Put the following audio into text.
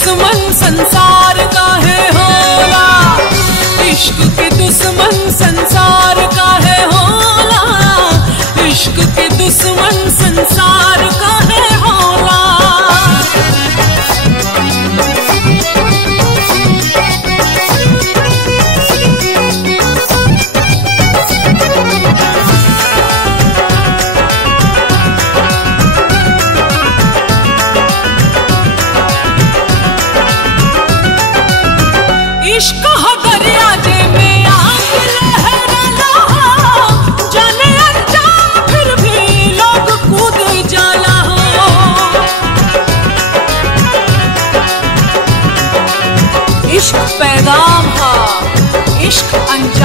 दुश्मन संसार का है होला, इश्क के दुश्मन संसार का है होला, इश्क के दुश्मन संसार का है होला। इश्क हो दरिया जे में आग लहराला, जाने अनजान फिर भी लोग कूद जाला हो। इश्क पैगाम हा, इश्क अनजान